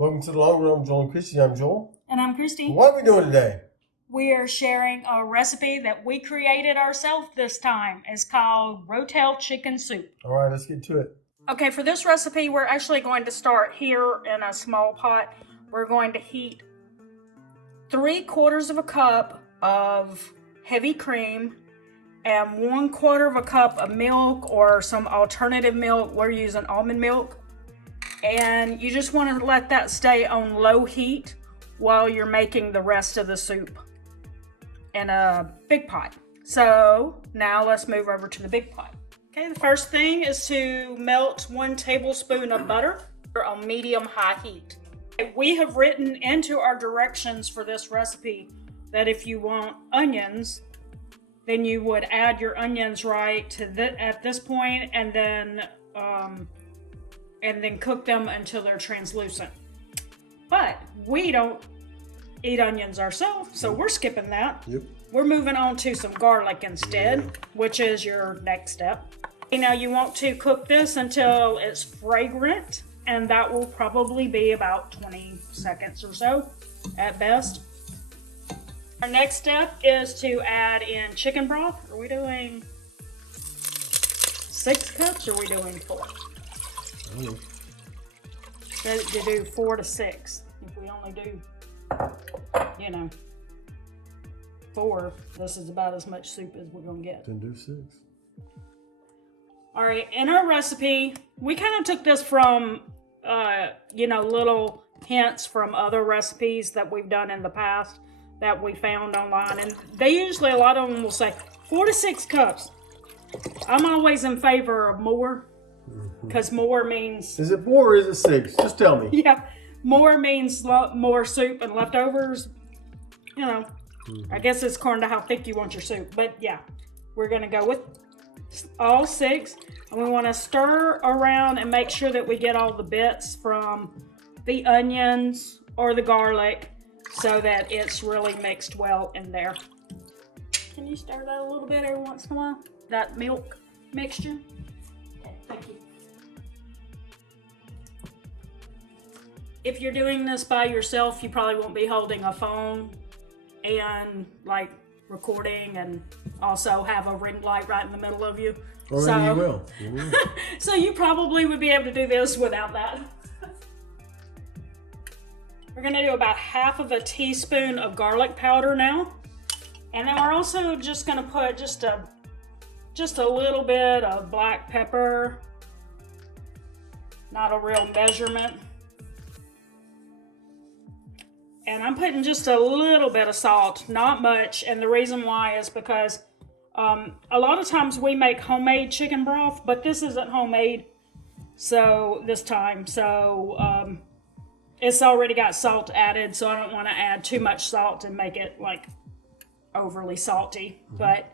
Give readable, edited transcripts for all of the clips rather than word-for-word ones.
Welcome to the Long Run, Joel and Christy. I'm Joel. And I'm Christy. What are we doing today? We are sharing a recipe that we created ourselves this time. It's called Rotel Chicken Soup. All right, let's get to it. Okay, for this recipe, we're actually going to start here in a small pot. We're going to heat 3/4 cup of heavy cream and 1/4 cup of milk or some alternative milk. We're using almond milk. And you just want to let that stay on low heat while you're making the rest of the soup in a big pot. So now let's move over to the big pot. Okay, the first thing is to melt 1 tablespoon of butter on medium-high heat. We have written into our directions for this recipe that if you want onions, then you would add your onions right to at this point, and then cook them until they're translucent. But we don't eat onions ourselves, so we're skipping that. Yep. We're moving on to some garlic instead, which is your next step. Now you want to cook this until it's fragrant, and that will probably be about 20 seconds or so at best. Our next step is to add in chicken broth. Are we doing 6 cups or are we doing 4? To do 4 to 6. If we only do, 4, this is about as much soup as we're gonna get. Then do 6. All right, in our recipe, we kind of took this from, little hints from other recipes that we've done in the past that we found online. And they usually, a lot of them will say 4 to 6 cups. I'm always in favor of more, because more means... Is it 4 or is it 6? Just tell me. Yeah, more means more soup and leftovers. I guess it's according to how thick you want your soup. But yeah, we're going to go with all 6. And we want to stir around and make sure that we get all the bits from the onions or the garlic so that it's really mixed well in there. Can you stir that a little bit every once in a while? That milk mixture? Okay, thank you. If you're doing this by yourself, you probably won't be holding a phone and recording and also have a ring light right in the middle of you. Or maybe you will. So you probably would be able to do this without that. We're going to do about 1/2 teaspoon of garlic powder now. And then we're also just going to put just a little bit of black pepper. Not a real measurement. And I'm putting just a little bit of salt, not much. And the reason why is because a lot of times we make homemade chicken broth, but this isn't homemade this time. So it's already got salt added, so I don't want to add too much salt and make it overly salty. But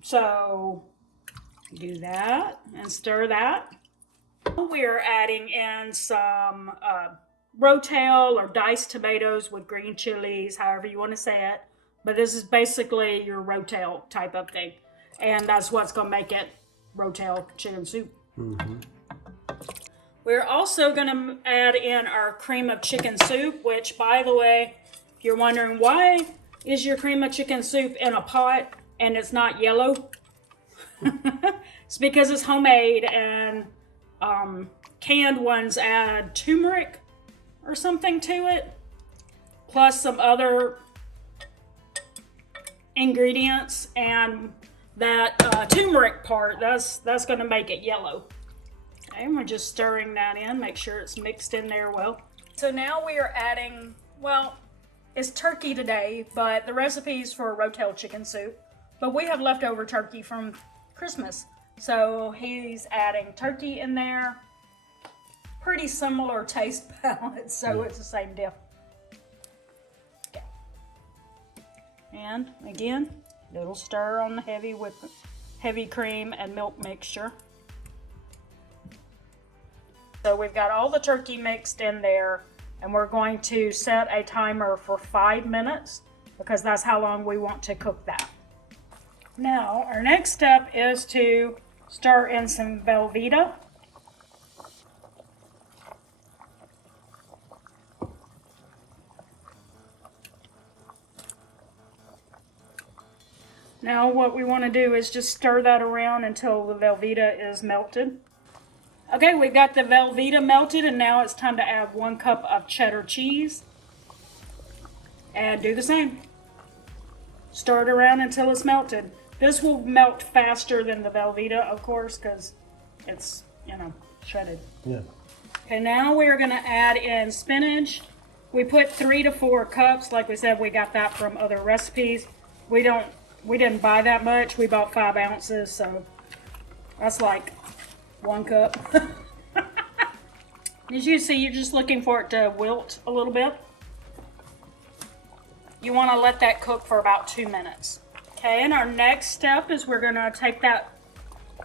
so do that and stir that. We're adding in some Rotel or diced tomatoes with green chilies, however you want to say it. But this is basically your Rotel type of thing. And that's what's going to make it Rotel chicken soup. Mm-hmm. We're also going to add in our cream of chicken soup, which, by the way, if you're wondering why is your cream of chicken soup in a pot and it's not yellow, it's because it's homemade, and canned ones add turmeric or something to it, plus some other ingredients, and that turmeric part, that's going to make it yellow. Okay, and we're just stirring that in, make sure it's mixed in there well. So now we are adding, it's turkey today, but the recipe is for a Rotel chicken soup, but we have leftover turkey from Christmas, so he's adding turkey in there. Pretty similar taste palette, so it's the same deal. Okay. And again, little stir on the heavy cream and milk mixture. So we've got all the turkey mixed in there, and we're going to set a timer for 5 minutes because that's how long we want to cook that. Now, our next step is to stir in some Velveeta. Now what we want to do is just stir that around until the Velveeta is melted. Okay, we got the Velveeta melted, and now it's time to add 1 cup of cheddar cheese. And do the same. Stir it around until it's melted. This will melt faster than the Velveeta, of course, because it's, shredded. Yeah. Okay, now we're going to add in spinach. We put 3 to 4 cups. Like we said, we got that from other recipes. We didn't buy that much. We bought 5 ounces, so that's like 1 cup. As you see, you're just looking for it to wilt a little bit. You want to let that cook for about 2 minutes. Okay, and our next step is we're going to take that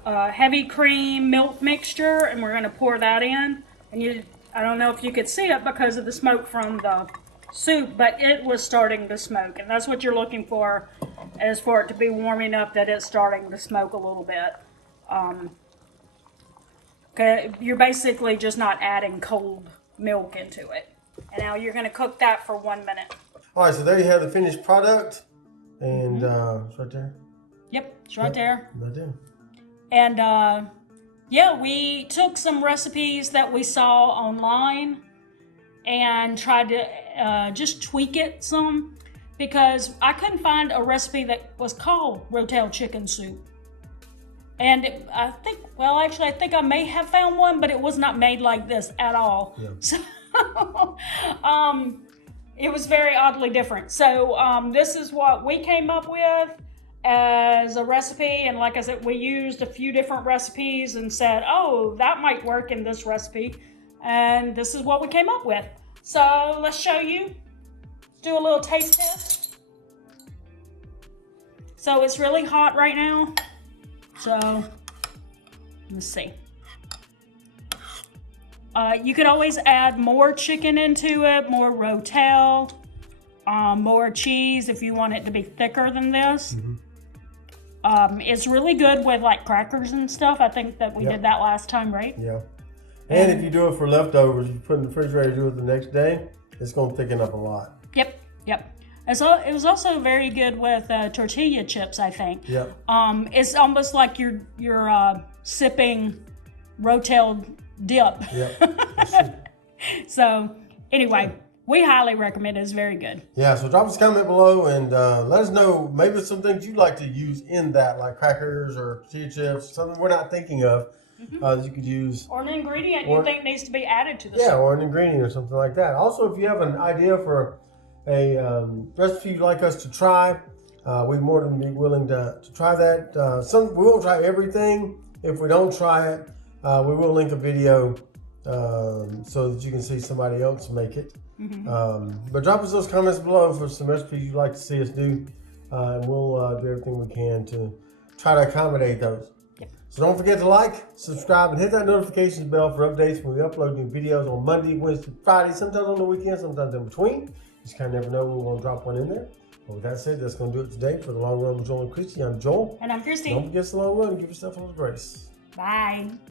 heavy cream milk mixture and we're going to pour that in. And I don't know if you could see it because of the smoke from the soup, but it was starting to smoke. And that's what you're looking for, is for it to be warm enough that it's starting to smoke a little bit. Okay, you're basically just not adding cold milk into it. And now you're going to cook that for 1 minute. All right, so there you have the finished product. And it's right there. Yep, it's right there. Right there. And yeah, we took some recipes that we saw online and tried to just tweak it some, because I couldn't find a recipe that was called Rotel chicken soup. And I think I may have found one, but it was not made like this at all. Yeah. So, it was very oddly different. So this is what we came up with as a recipe. And like I said, we used a few different recipes and said, oh, that might work in this recipe. And this is what we came up with. So let's show you. Do a little taste test. So it's really hot right now. So let's see. You could always add more chicken into it, more Rotel, more cheese if you want it to be thicker than this. Mm-hmm. It's really good with like crackers and stuff. I think that we did that last time, right? Yeah. And if you do it for leftovers, you put in the refrigerator, do it the next day, it's going to thicken up a lot. Yep. It was also very good with tortilla chips, I think. Yep. It's almost like you're sipping Rotel dip. Yep. So anyway, we highly recommend it. It's very good. Yeah, so drop us a comment below and let us know maybe some things you'd like to use in that, like crackers or tortilla chips, something we're not thinking of that you could use. Or an ingredient you think needs to be added to the soup. soup. Or an ingredient or something like that. Also, if you have an idea for a recipe you'd like us to try, we'd more than be willing to try that. We won't try everything. If we don't try it, we will link a video so that you can see somebody else make it. Mm-hmm. But drop us those comments below for some recipes you'd like to see us do, and we'll do everything we can to try to accommodate those. Yep. So don't forget to like, subscribe, and hit that notifications bell for updates when we upload new videos on Monday, Wednesday, Friday, sometimes on the weekend, sometimes in between. Just kind of never know when we're going to drop one in there. But with that said, that's going to do it today. For the Long Run with Joel and Christy, I'm Joel. And I'm Christy. Don't forget the long run. Give yourself a little grace. Bye.